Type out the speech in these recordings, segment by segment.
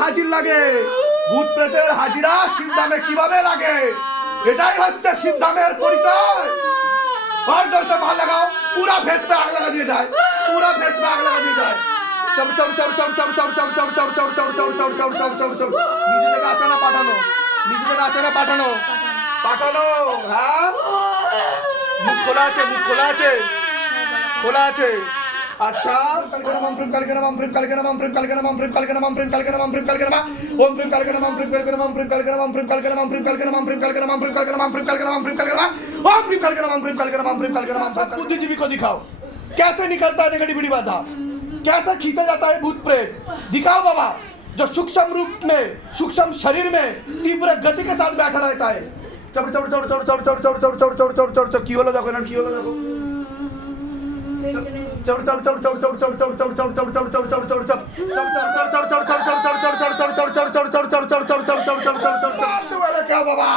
হাজির লাগে ভূত প্রেতের হাজিরা শিবধামে কীভাবে লাগে এটাই হচ্ছে শিবধামের পরিচয় और जोर से লাগাও পুরো पूरा फेस पे आग लगा दिया जाए पूरा फेस पे आग लगा दिया চম চম চম চম চম চম চম চম চম চম চম চম চম চম চম चम चम चम নিজেদের আশানা পাঠানো নিজেদের আশানা পাঠানো পাঠানো হ্যাঁ মুখ খোলা আছে মুখ খোলা আছে খোলা আছে अच्छा कलकनम ओम प्रेम कलकनम ओम प्रेम कलकनम ओम प्रेम कलकनम ओम प्रेम कलकनम ओम प्रेम कलकनम सूक्ष्म प्रेम में ओम प्रेम कलकनम ओम प्रेम कलकनम ओम प्रेम कलकनम ओम प्रेम कलकनम ओम प्रेम कलकनम ओम प्रेम कलकनम ओम प्रेम कलकनम ओम प्रेम कलकनम ओम प्रेम कलकनम ओम प्रेम कलकनम ओम प्रेम कलकनम ओम प्रेम कलकनम ओम सब बुद्धिजीवी को दिखाओ कैसे निकलता है नेगेटिविटी बाधा कैसे खींचा जाता है चढ़ चढ़ चढ़ चढ़ चढ़ चढ़ चढ़ चढ़ चढ़ चढ़ चढ़ चढ़ की क्या बाबा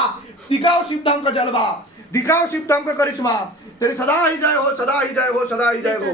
दिखाओ शिवधाम का जलवा दिखाओ शिवधाम का करिश्मा तेरी सदा ही जय हो सदा ही जय हो सदा ही जय हो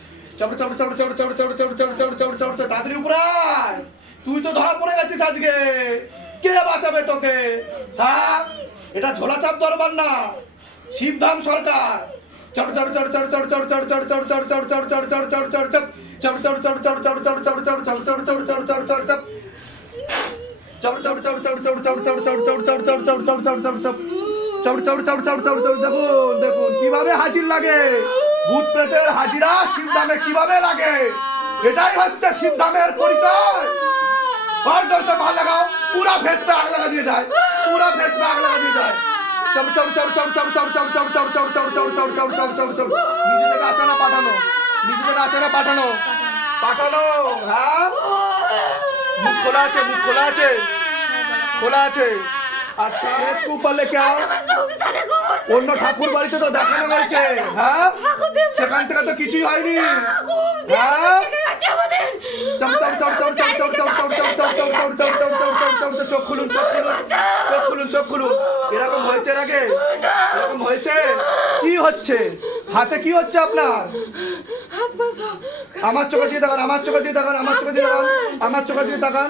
চাপড়ে চাপড়ে চাপড়ে চাপড়ে চাপড়ে চাপড়ে চাপড়ে চাপড়ে চাপড়ে চাপড়ে চাপড়ে তাড়াতাড়ি উপরে তুই তো ধরা পড়ে গেছিস আজকে কে বাঁচাবে তোকে হ্যাঁ এটা ঝোলাচাপ দরবার না শিবধাম সরকার চাপড়ে চাপড়ে চাপড়ে চাপড়ে চাপড়ে চাপড়ে চাপড়ে চাপড়ে চাপড়ে চাপড়ে চাপড়ে চাপড়ে চাপড়ে চাপড়ে চাপড়ে চাপ চাপড়ে চাপড়ে চাপড়ে চাপড়ে চাপড়ে চাপড়ে চাপড়ে চাপড়ে চাপড়ে চাপড়ে চাপড়ে চাপড়ে চাপ চাপড়ে চাপড়ে চাপড়ে চাপড়ে দেখুন কীভাবে হাজির লাগে ভূত প্রেতের হাজিরা শিবধামে কীভাবে লাগে এটাই হচ্ছে শিবধামের পরিচয় और जोर से লাগাও लगाओ पूरा फेस पे आग लगा दिया जाए पूरा फेस पे आग लगा दिया চম চম চম চম চম চম চম চম চম চম চম চম চম চম চম চম চম নিজেদের আসানা পাঠানো নিজেদের আসানা পাঠানো পাঠানো হ্যাঁ মুখ খোলা আছে মুখ খোলা আছে খোলা আছে আচ্ছা কুপালে কে অন্য ঠাকুর বাড়িতে তো দেখানো হয়েছে হ্যাঁ সেখান থেকে তো কিছুই হয়নি চোখ খুলুন চোখ খুলুন চোখ খুলুন চোখ খুলুন এরকম হয়েছে আগে এরকম হয়েছে কি হচ্ছে হাতে কি হচ্ছে আপনার আমার চোখে দিয়ে দেখান আমার চোখে দিয়ে দেখান আমার চোখে দিয়ে দেখান আমার চোখে দিয়ে দেখান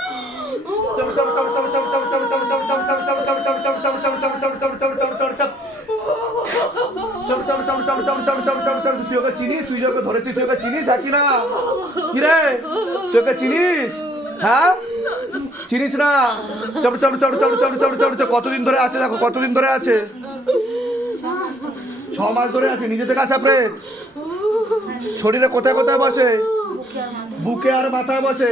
চিনিস তুই ওকে ধরেছিস তুই ওকে চিনিস হ্যাঁ চিনিস না কতদিন ধরে আছে দেখো কতদিন ধরে আছে ছ মাস ধরে আছে নিজে থেকে আসা প্রেত শরীরে কোথায় কোথায় বসে বুকে আর মাথায় বসে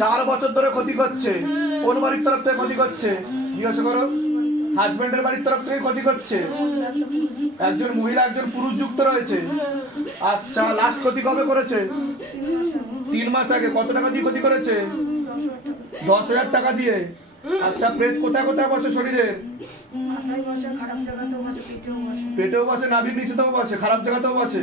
চার বছর ধরে ক্ষতি করছে। কোন বাড়ির তরফ থেকে ক্ষতি করছে? জিজ্ঞাসা করো। হাজবেন্ডের বাড়ির তরফ থেকে ক্ষতি করছে? একজন মহিলা একজন পুরুষ যুক্ত রয়েছে। আচ্ছা লাস্ট ক্ষতি কবে করেছে? তিন মাস আগে। কত টাকা দিয়ে ক্ষতি করেছে? দশ হাজার টাকা দিয়ে। আচ্ছা প্রেত কোথায় কোথায় বসে শরীরে? পেটেও বসে নাভির নিচেতেও বসে খারাপ জায়গাতেও বসে।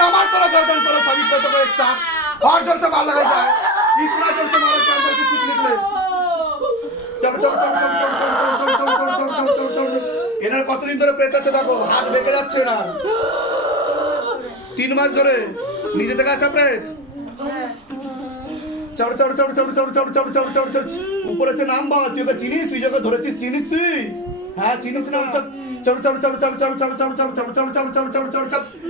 कमर करो गर्दन करो सभी को को एक साथ और जोर से मार लगाई जाए इतना जोर से मारो कि अंदर से चीख निकले চল চল চল চল চল চল চল চল চল চল চল চল চল চল এনার কতদিন ধরে প্রেত আছে দেখো হাত বেঁকে যাচ্ছে না তিন মাস ধরে নিজে থেকে আসা প্রেত চড় চড় চড় চড় চড় চড় চড় চড় চড় চড় উপরে সে নাম বল তুই ওকে চিনিস তুই যাকে ধরেছিস চিনিস তুই হ্যাঁ চিনিস না চড় চড় চড় চড় চড় চড় চড় চড় চড় চড় চড় চড় চড় চড় চড় চড় চড়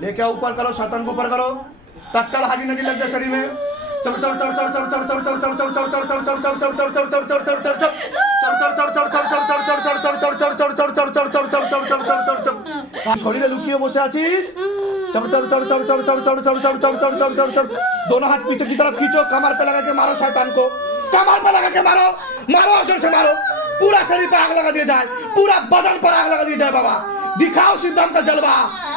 लेके आओ ऊपर करो शैतान को ऊपर करो तत्काल हाजी नदी लग जाए शरीर में चल चल चल चल चल चल चल चल चल चल चल चल चल चल चल चल चल चल चल चल चल শরীরে লুকিয়ে বসে আছিস चल चल चल चल चल चल चल चल चल चल चल चल चल चल दोनों हाथ पीछे की तरफ खींचो कमर पे लगा के मारो शैतान को कमर पे लगा के मारो मारो जोर से मारो पूरा शरीर पे आग लगा दिया जाए पूरा बदन पर आग लगा दिया जाए बाबा दिखाओ शिवधाम का जलवा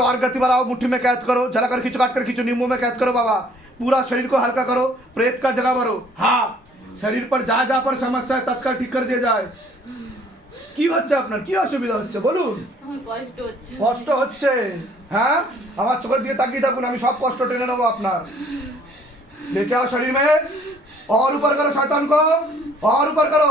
और गति बढ़ाओ मुट्ठी में कैद करो जलाकर खींचो काट कर खींचो नींबू में कैद करो बाबा पूरा शरीर को हल्का करो प्रेत का जगह भरो हाँ शरीर पर जा जा पर समस्या है तत्काल ठीक कर दिया जाए কি হচ্ছে আপনার কি অসুবিধা হচ্ছে বলুন আমার কষ্ট হচ্ছে কষ্ট হচ্ছে হ্যাঁ আমার চোখের দিকে তাকিয়ে থাকুন আমি সব কষ্ট টেনে নেবো আপনার लेके आओ शरीर में और ऊपर करो शैतान को और ऊपर करो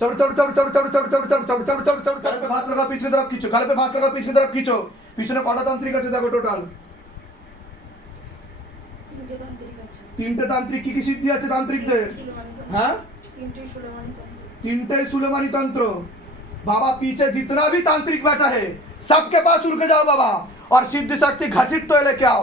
चढ़ चढ़ चढ़ चढ़ चढ़ चढ़ चढ़ चढ़ चढ़ चढ़ चढ़ चढ़ पे फांस लगा पीछे तरफ खींचो गाले पे फांस लगा पीछे तरफ खींचो পিছনে কটা তান্ত্রিক আছে দেখো টোটাল তিনটে তান্ত্রিক আছে তিনটে তান্ত্রিক কি কি সিদ্ধি আছে তান্ত্রিকদের হ্যাঁ তিনটে সুলেমানি তান্ত্রিক तीनटे सुलेमानी तंत्र बाबा पीछे जितना भी तांत्रिक बैठा है सबके पास उड़ के जाओ बाबा और सिद्धि शक्ति घसीट तो लेके आओ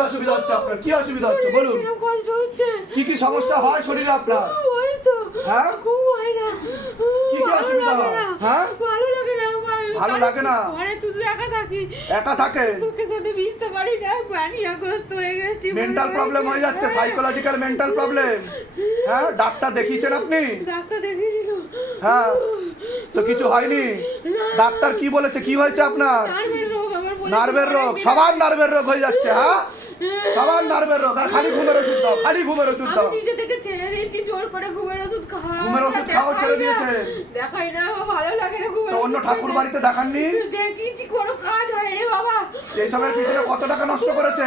অসুবিধা হচ্ছে আপনার? কি অসুবিধা হচ্ছে? বলুন। কি কি সমস্যা হয় শরীরে আপনার? হ্যাঁ? কি কি অসুবিধা হয়? হ্যাঁ? ভালো লাগে না তুই একা একা থাকে? তোকে সাথে মিশতে পারি না। হয়ে মেন্টাল প্রবলেম হয়ে যাচ্ছে সাইকোলজিক্যাল মেন্টাল প্রবলেম হ্যাঁ? ডাক্তার দেখিয়েছেন আপনি? ডাক্তার হ্যাঁ? তো কিছু হয়নি? ডাক্তার কি বলেছে? কি হয়েছে আপনার? নার্ভের রোগ সবার নার্ভের রোগ হয়ে যাচ্ছে হ্যাঁ? সবার নার্ভের রোগ আর খালি ঘুমের ওষুধ দাও খালি ঘুমের ওষুধ দাও। নিজে থেকে ছেড়ে দিয়েছি জোর করে ঘুমের ওষুধ খাও ঘুমের ওষুধ খাও ছেড়ে দিয়েছে দেখাই না ভালো লাগে না ঘুমের অন্য ঠাকুর বাড়িতে দেখাননি? দেখিছি কোনো কাজ হয় রে বাবা। এই এইসবের পিছনে কত টাকা নষ্ট করেছে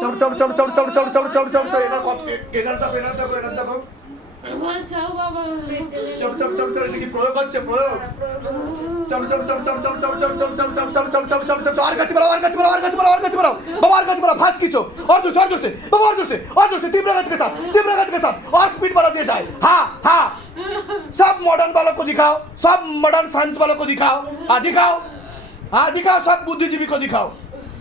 চড় চড় চড় চড় চড় চড় চড় চড় চড় চড় এটা दिखाओ सब मॉडर्न साइंस वालों को दिखाओ दिखाओ दिखाओ सब बुद्धिजीवी को दिखाओ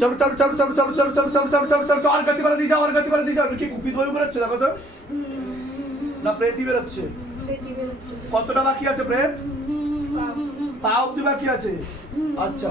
চলো চলো চলো চলো চলো চলো চলো চলো চলো চলো চলো আর গতি বেলা দিয়ে যাও আর গতি বেলা দিয়ে যাও কি খুব বিদ্রোহ বেরোচ্ছে দেখো তো না প্রেতি বেরোচ্ছে কতটা বাকি আছে প্রেত পা অব্দি বাকি আছে আচ্ছা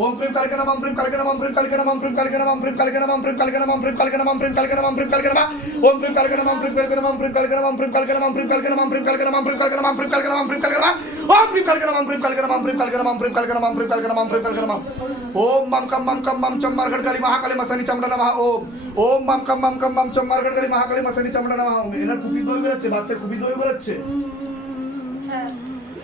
ఓం ప్రేమ్ కలికన మాం ప్రేమ్ కలికన మాం ప్రేమ్ కలికన మాం ప్రేమ్ కలికన మాం ప్రేమ్ కలికన మాం ప్రేమ్ కలికన మాం ప్రేమ్ కలికన మాం ప్రేమ్ కలికన మాం ప్రేమ్ కలికన ఓం ప్రేమ్ కలికన మాం ప్రేమ్ కలికన మాం ప్రేమ్ కలికన మాం ప్రేమ్ కలికన మాం ప్రేమ్ కలికన మాం ప్రేమ్ కలికన మాం ప్రేమ్ కలికన మాం ప్రేమ్ కలికన మాం ప్రేమ్ కలికన ఓం ప్రేమ్ కలికన మాం ప్రేమ్ కలికన మాం ప్రేమ్ కలికన మాం ప్రేమ్ కలికన మాం ప్రేమ్ కలికన మాం ప్రేమ్ కలికన మాం ఓం మం కం మం కం మం చం మార్గడ కలి మహాకలి మసని చమడ నమః ఓం ఓం మం కం మం కం మం చం మార్గడ కలి మహాకలి మసని చమడ నమః এনার খুবই দই বেরোচ্ছে বাচ্চার খুবই দই বেরোচ্ছে হ্যাঁ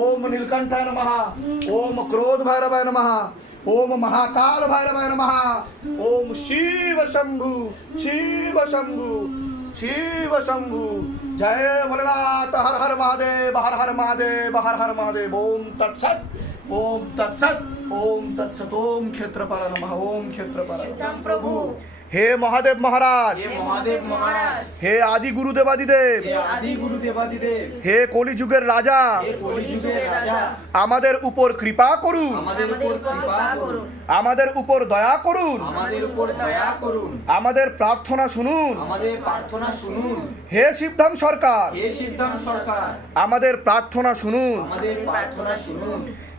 ओम नीलकंठाय महा ओम क्रोध भैरवाय महा ओम महाकाल भैरवाय महा ओम शिव शंभू शिव शंभू शिव शंभू जय भोलेनाथ हर हर महादेव हर हर महादेव हर हर महादेव ओम तत्सत। ওম তৎসৎ ওম তৎসৎ ওম ক্ষেত্রপাল নমঃ ওম ক্ষেত্রপাল প্রভু। হে মহাদেব মহারাজ। হে মহাদেব মহারাজ। হে আদি গুরুদেবাদিদেব। হে কলিযুগের রাজা। হে কলিযুগের রাজা। আমাদের উপর কৃপা করুন। আমাদের উপর কৃপা করুন। আমাদের উপর দয়া করুন। আমাদের উপর দয়া করুন। আমাদের প্রার্থনা শুনুন। আমাদের প্রার্থনা শুনুন। হে শিবধাম সরকার। হে সিদ্ধান্ত সরকার। আমাদের প্রার্থনা শুনুন। আমাদের প্রার্থনা শুনুন।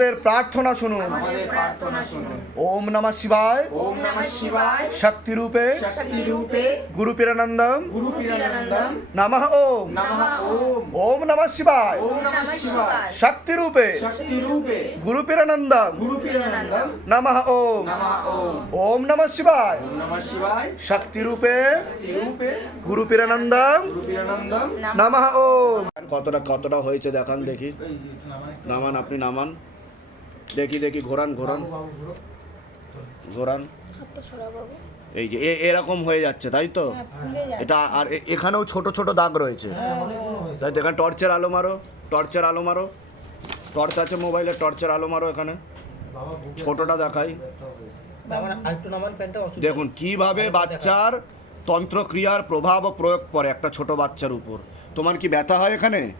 আমাদের প্রার্থনা শুনুন। আমাদের প্রার্থনা ওম নমঃ শিবায়। ওম নমঃ শিবায়। শক্তি রূপে শক্তি রূপে গুরু পিরানন্দম গুরু পিরানন্দম নমঃ ওম। নমঃ ওম। ওম নমঃ শিবায়। ওম নমঃ শিবায়। শক্তি রূপে শক্তি রূপে গুরু পিরানন্দম গুরু পিরানন্দম নমঃ ওম। নমঃ ওম। ওম নমঃ শিবায়। ওম নমঃ শিবায়। শক্তি রূপে শক্তি রূপে গুরু পিরানন্দম গুরু পিরানন্দম নমঃ ওম। কতটা কতটা হয়েছে দেখান দেখি। নামান আপনি নামান। দেখি দেখি ঘোরান ঘোরান। ঘোরান। এই যে এ- এরকম হয়ে যাচ্ছে তাই তো? এটা আর এখানেও ছোট ছোট দাগ রয়েছে। তাই তো এখানে টর্চের আলো মারো টর্চের আলো মারো। টর্চ আছে মোবাইলে টর্চের আলো মারো এখানে। ছোটটা দেখাই। দেখুন কীভাবে বাচ্চার তন্ত্রক্রিয়ার প্রভাব ও প্রয়োগ পড়ে একটা ছোট বাচ্চার উপর। তোমার কি ব্যথা হয় এখানে?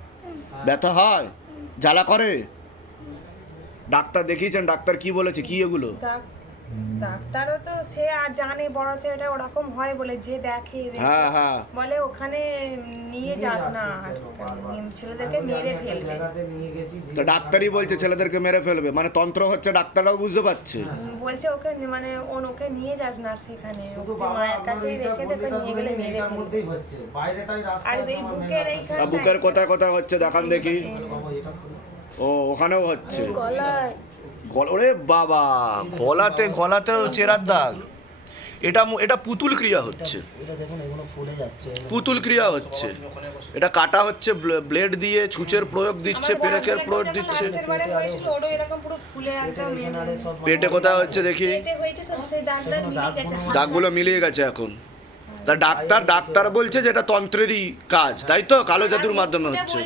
ব্যথা হয়? জ্বালা করে? ডাক্তার দেখিয়েছেন ডাক্তার কি বলেছে? কি এগুলো? ডাক্তারও তো সে আর জানে বড় ছেলেটা ওরকম হয় বলে যে দেখে হ্যাঁ হ্যাঁ। বলে ওখানে নিয়ে যাস না ছেলেদেরকে মেরে ফেলবে। তো ডাক্তারই বলছে ছেলেদেরকে মেরে ফেলবে। মানে তন্ত্র হচ্ছে ডাক্তাররাও বুঝতে পারছে। বলছে ওকে মানে ওন ওকে নিয়ে যাস না সেখানে। মায়ের কাছে রেখে দেখে নিয়ে গেলে মেরে ফেলবে। আর এই বুকের আর এইখানটায় বুকের কোথায় কোথায় হচ্ছে দেখান দেখি। ও ওখানেও হচ্ছে। ওরে বাবা গলাতে গলাতেও চেরার দাগ। এটা এটা পুতুল ক্রিয়া হচ্ছে। পুতুল ক্রিয়া হচ্ছে। এটা কাটা হচ্ছে ব্লেড দিয়ে ছুঁচের প্রয়োগ দিচ্ছে পেরেকের প্রয়োগ দিচ্ছে। পেটে কোথায় হচ্ছে দেখি। দাগগুলো মিলিয়ে গেছে এখন। তা ডাক্তার ডাক্তার বলছে যে এটা তন্ত্রেরই কাজ তাই তো? কালো জাদুর মাধ্যমে হচ্ছে।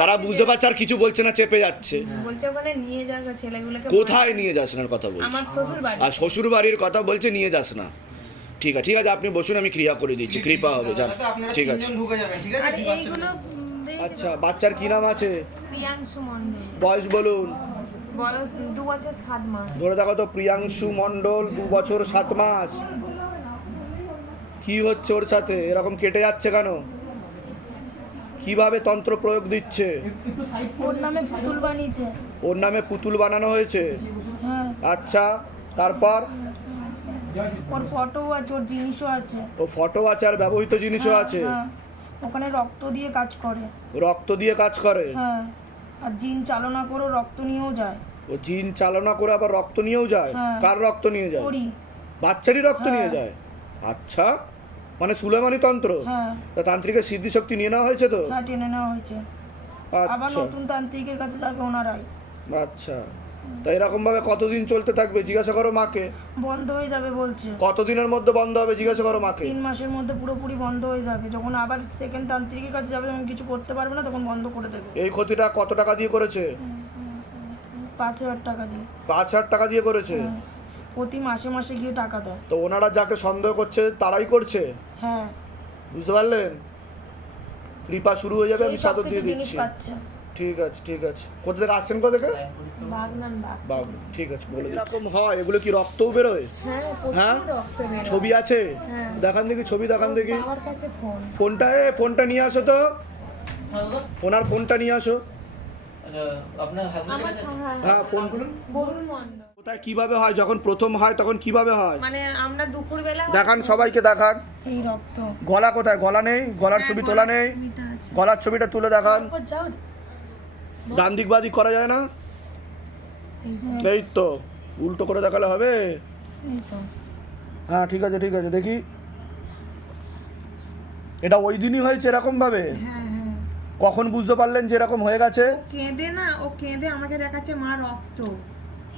তারা বুঝতে পারছে আর কিছু বলছে না চেপে যাচ্ছে। বলছে নিয়ে যাস না ছেলেগুলোকে কোথায় নিয়ে যাস না কথা বলছে? শ্বশুর আর শ্বশুর বাড়ির কথা বলছে নিয়ে যাস না। ঠিক আছে ঠিক আছে আপনি বসুন আমি ক্রিয়া করে দিচ্ছি কৃপা হবে যান। ঠিক আছে। আচ্ছা বাচ্চার কি নাম আছে? বয়স বলুন। বয়স দু বছর সাত মাস। ধরে দেখো তো প্রিয়াংশু মণ্ডল দু বছর সাত মাস। কি হচ্ছে ওর সাথে? এরকম কেটে যাচ্ছে কেন? কীভাবে তন্ত্র প্রয়োগ দিচ্ছে? ওর নামে পুতুল বানিয়েছে। ওর নামে পুতুল বানানো হয়েছে? হ্যাঁ। আচ্ছা তারপর? ওর ফটো আছে ওর জিনিসও আছে। ও ফটো আছে আর ব্যবহৃত জিনিসও আছে? হ্যাঁ। ওখানে রক্ত দিয়ে কাজ করে। রক্ত দিয়ে কাজ করে? হ্যাঁ। আর জিন চালনা করেও রক্ত নিয়েও যায়। ও জিন চালনা করে আবার রক্ত নিয়েও যায়? হ্যাঁ। কার রক্ত নিয়ে যায়? বাচ্চারই রক্ত নিয়ে হ্যাঁ। যায়? আচ্ছা। মানে সুলেমানি তন্ত্র? হ্যাঁ। তা তান্ত্রিকের সিদ্ধি শক্তি নিয়ে নেওয়া হয়েছে তো? হ্যাঁ টেনে নেওয়া হয়েছে। আবার আচ্ছা। নতুন তান্ত্রিকের কাছে যাবে ওনারাই। আচ্ছা। তা এরকম ভাবে কতদিন চলতে থাকবে? জিজ্ঞাসা করো মাকে। বন্ধ হয়ে যাবে বলছে। কতদিনের মধ্যে বন্ধ হবে? জিজ্ঞাসা করো মাকে। তিন মাসের মধ্যে পুরোপুরি বন্ধ হয়ে যাবে। যখন আবার সেকেন্ড তান্ত্রিকের কাছে যাবে তখন কিছু করতে পারবে না তখন বন্ধ করে দেবে। এই ক্ষতিটা কত টাকা দিয়ে করেছে? পাঁচ হাজার টাকা দিয়ে। পাঁচ হাজার টাকা দিয়ে করেছে? হ্যাঁ। প্রতি মাসে মাসে গিয়ে টাকা দেয়। তো ওনারা যাকে সন্দেহ করছে তারাই করছে? হ্যাঁ। বুঝতে পারলেন? কৃপা শুরু হয়ে যাবে আমি কিছু দিয়ে দিচ্ছি। ঠিক আছে ঠিক আছে। কোথা থেকে আসছেন কোথা থেকে? বাগনান বাগ। বাবু ঠিক আছে বলে। এরকম হয় এগুলো কি রক্তও বেরোয়? হ্যাঁ হ্যাঁ? ছবি আছে? হ্যাঁ। দেখান দেখি ছবি দেখান দেখি। আমার কাছে ফোন। ফোনটা এ ফোনটা নিয়ে আসো তো। ওনার ফোনটা নিয়ে আসো। আপনার আমার হ্যাঁ ফোন মণ্ডল। কোথায় কীভাবে হয় যখন প্রথম হয় তখন কীভাবে হয়? মানে আমরা দুপুরবেলা দেখান সবাইকে দেখান। এই রক্ত। গলা কোথায়? গলা নেই? গলার ছবি তোলা নেই? গলার ছবিটা তুলে দেখান। ডান দিক বাদিক করা যায় না? এই তো উল্টো করে দেখালে হবে? হ্যাঁ ঠিক আছে ঠিক আছে দেখি। এটা ওই দিনই হয়েছে এরকম ভাবে হ্যাঁ হ্যাঁ। কখন বুঝতে পারলেন যে এরকম হয়ে গেছে? কেঁদে না ও কেঁদে আমাকে দেখাচ্ছে মা রক্ত।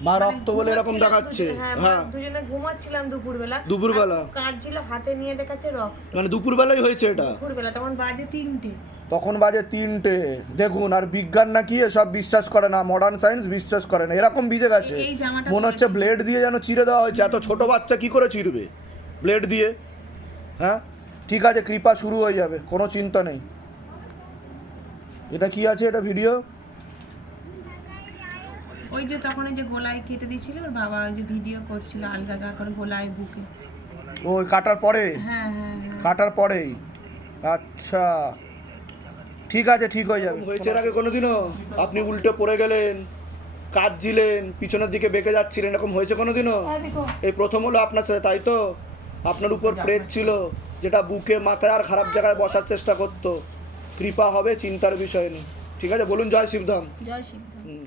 মা রক্ত বলে এরকম দেখাচ্ছে। হ্যাঁ হ্যাঁ। দুজনে ঘুমাচ্ছিলাম দুপুরবেলা। দুপুরবেলা? আর কাঁদছিল হাতে নিয়ে দেখাচ্ছে রক্ত। মানে দুপুরবেলায় হয়েছে এটা? দুপুরবেলা তখন বাজে তিনটে। তখন বাজে তিনটে। দেখুন আর বিজ্ঞান নাকি এসব বিশ্বাস করে না মডার্ন সায়েন্স বিশ্বাস করে না। এরকম বিজে গেছে। মনে হচ্ছে ব্লেড দিয়ে যেন চিরে দেওয়া হয়েছে। এত ছোট বাচ্চা কি করে চিরবে? ব্লেড দিয়ে। হ্যাঁ? ঠিক আছে কৃপা শুরু হয়ে যাবে। কোনো চিন্তা নেই। এটা কি আছে এটা ভিডিও ওই যে তখন ওই যে গোলায় কেটে দিয়েছিল ওর বাবা ওই যে ভিডিও করছিল আলগা গা করে গোলায় বুকে। ওই কাটার পরে? হ্যাঁ হ্যাঁ হ্যাঁ। কাটার পরেই? আচ্ছা। ঠিক আছে ঠিক হয়ে যাবে। হয়েছে এর আগে কোনোদিনও? আপনি উল্টে পড়ে গেলেন কাঁদছিলেন পিছনের দিকে বেঁকে যাচ্ছিলেন এরকম হয়েছে কোনোদিনও? হ্যাঁ এই প্রথম হলো আপনার সাথে তাই তো? আপনার উপর প্রেত ছিল যেটা বুকে মাথায় আর খারাপ জায়গায় বসার চেষ্টা করতো। কৃপা হবে চিন্তার বিষয় নেই ঠিক আছে বলুন জয় শিবধাম। জয় শিব হুম।